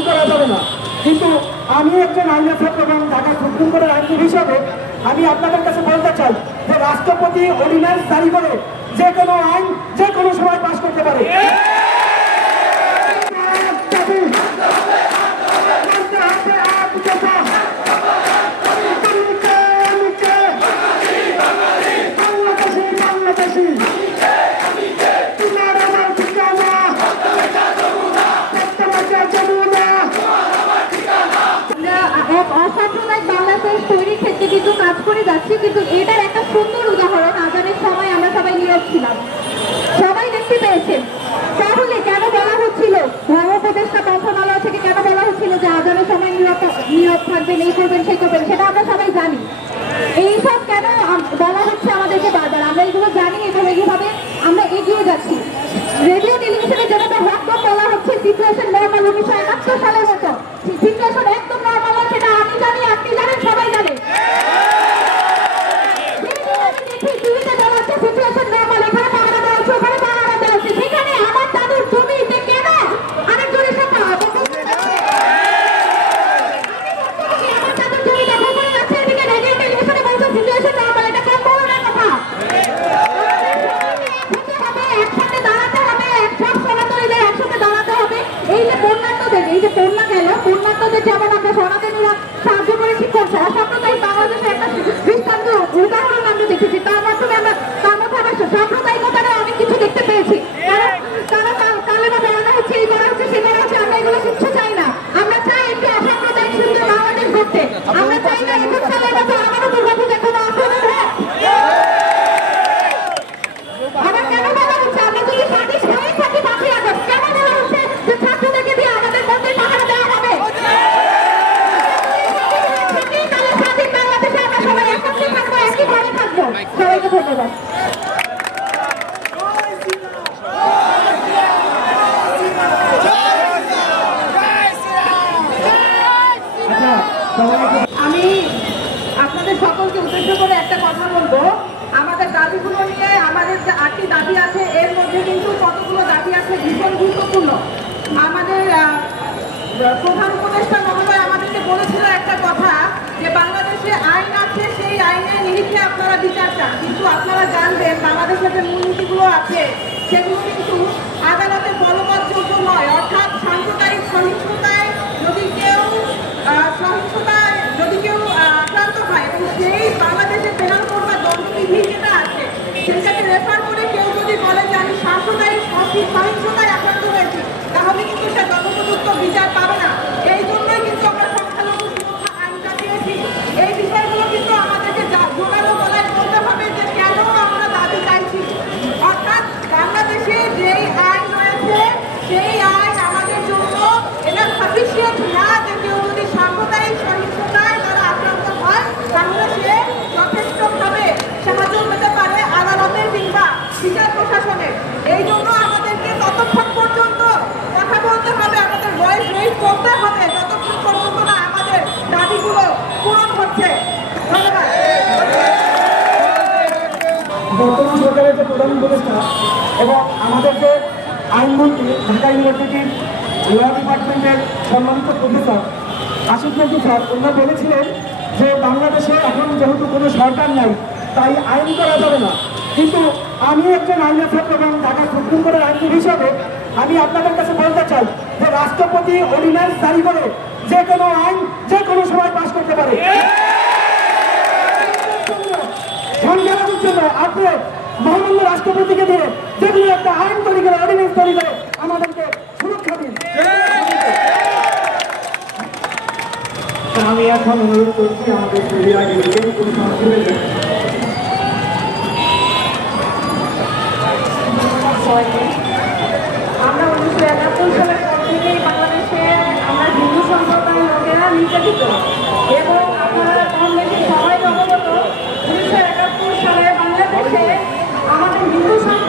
দাবি করা যাবে না। কিন্তু আমি একজন আইনের ছাত্র এবং ঢাকা সুপ্রিম কোর্টের আইনজীবী হিসাবে আমি আপনাদের কাছে বলতে চাই যে রাষ্ট্রপতি অর্ডিন্যান্স জারি করে যে কোনো আইন যে কোনো সময় পাশ করতে পারে। করে যাচ্ছে কিন্তু এটা গেল পূর্ণাত্মদের যেমন আমরা সনাতনীরা সাহায্য করেছি আপনাদের দাবি আছে, এর মধ্যে কিন্তু কতগুলো দাবি আছে ভীষণ গুরুত্বপূর্ণ। আমাদের প্রধান উপদেষ্টা মহোদয় আমাদেরকে বলেছিল একটা কথা যে বাংলাদেশে আইন আছে, সেই আইনের নিরিখে আপনারা বিচার চান। কিন্তু আপনারা জানবেন বাংলাদেশের যে মূলনীতিগুলো আছে, সেগুলো কিন্তু Thank you. রয়েছে যে প্রধান এবং আমাদেরকে আইনমন্ত্রী ঢাকা ইউনিভার্সিটির ল ডিপার্টমেন্টের সম্মানিত প্রফেসর আশিক মন্ত্রী স্যার ওনারা বলেছিলেন যে বাংলাদেশে এখন যেহেতু কোনো সরকার নাই তাই আইন করা যাবে না। কিন্তু আমি একজন আইন ছাত্র এবং ঢাকা সুপ্রিম কোর্টের আইনজীবী হিসাবে আমি আপনাদের কাছে বলতে চাই যে রাষ্ট্রপতি অর্ডিন্যান্স জারি করে যে কোনো আইন যে কোনো সময় পাশ করতে পারে। জন্য আপনি মহামান্য রাষ্ট্রপতিকে দিয়ে যেগুলো একটা আইন তৈরি করে অর্ডিনেন্স তৈরি করে আমাদেরকে সুরক্ষা দিন। আমি এখন অনুরোধ করছি আমাদের আমরা উনিশশো একাত্তর সালের পর থেকেই বাংলাদেশে আমরা হিন্দু সম্প্রদায়ের লোকেরা নির্যাতিত। এবং আপনারা কম বেশি সবাই অবগত উনিশশো একাত্তর সালে বাংলাদেশে আমাদের হিন্দু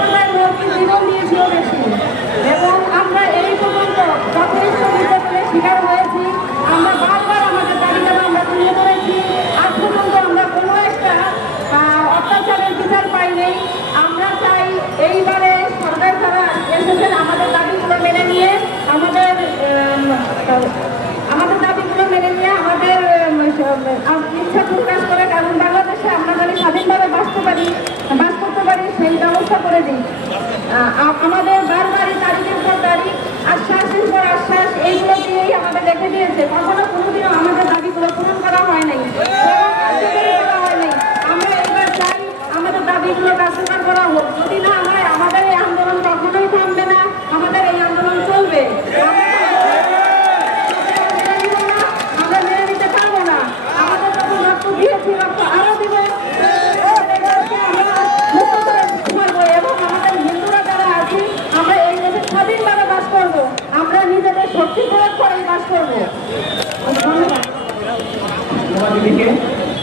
আমাদের থেকে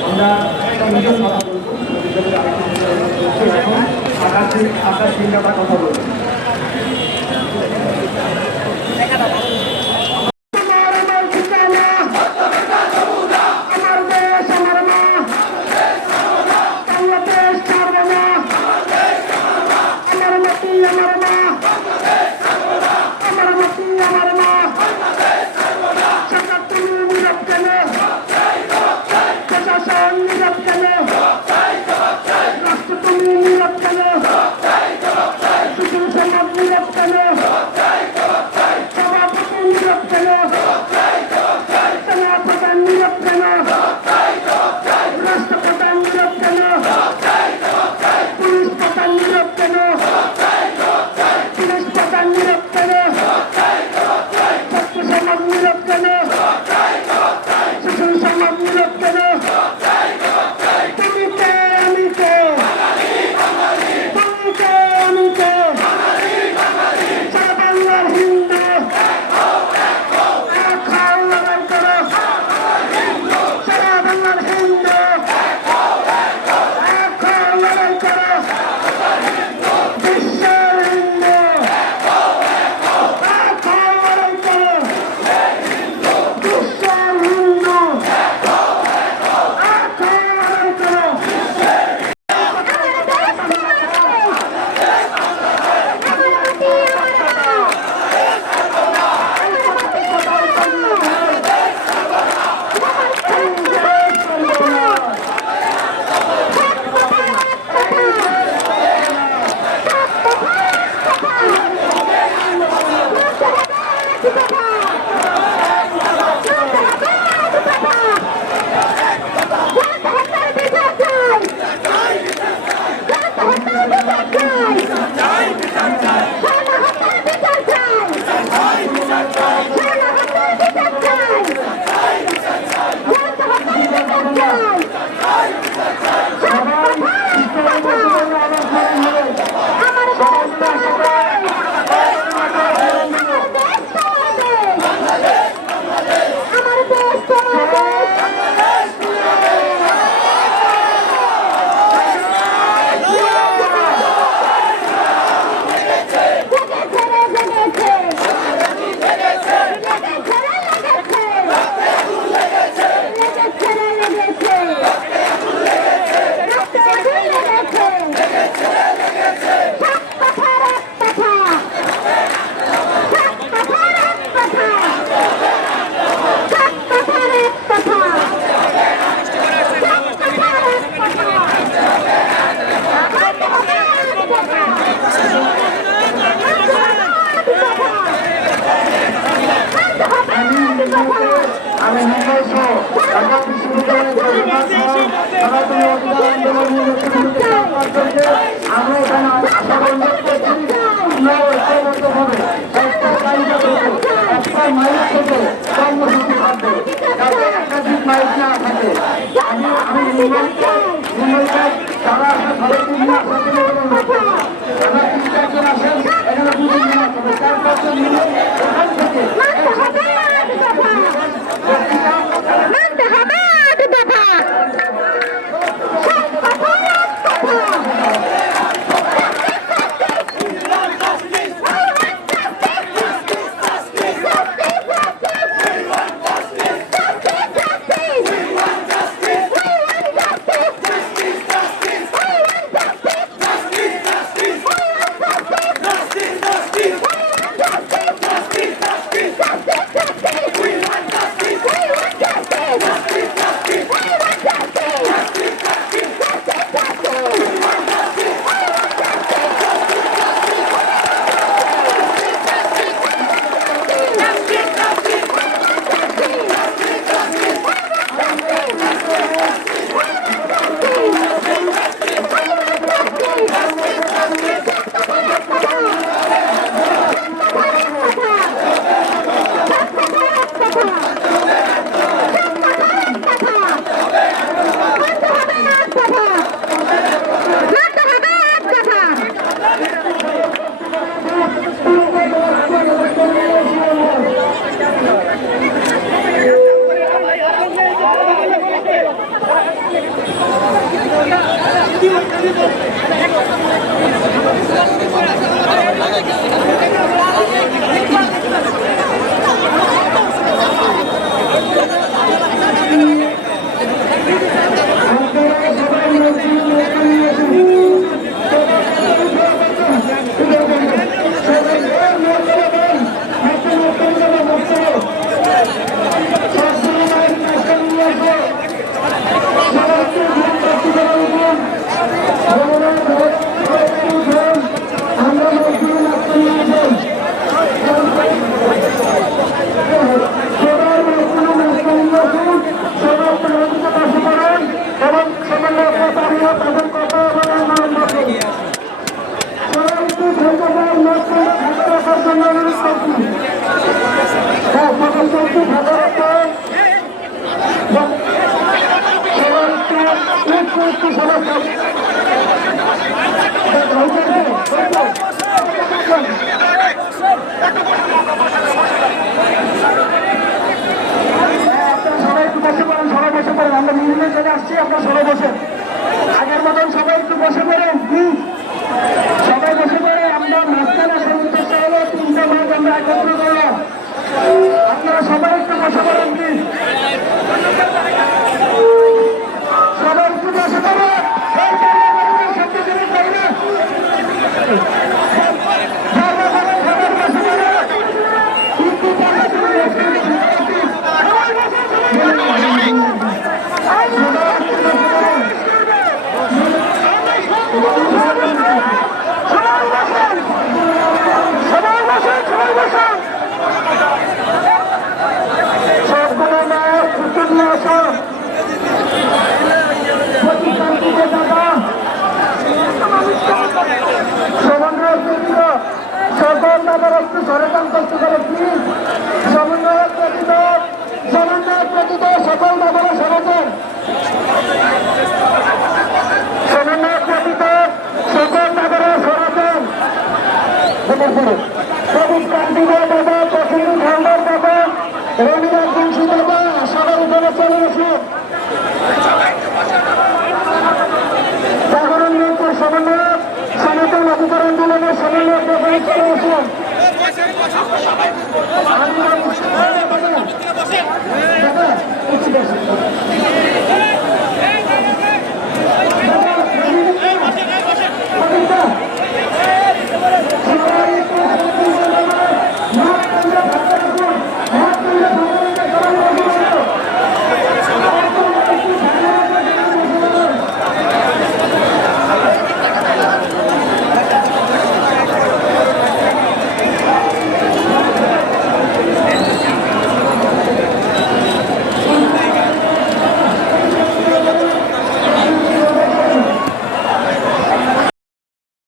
আমরা তিনজন কথা বলব। আকাশ আকাশ কথা বলব। আমরা আবার একটু সরকার করতে পারে প্লিজ সমন্বয়ক ব্যতীত সমন্বয়ক ব্যতীত সকল দাবারা সমাজের সমন্বয়ক ব্যতীত সকল দাবারা সমাজের প্রদীপ সমন্বয়ক সনাতন অধিকার আন্দোলনের সমন্বয় প্রদান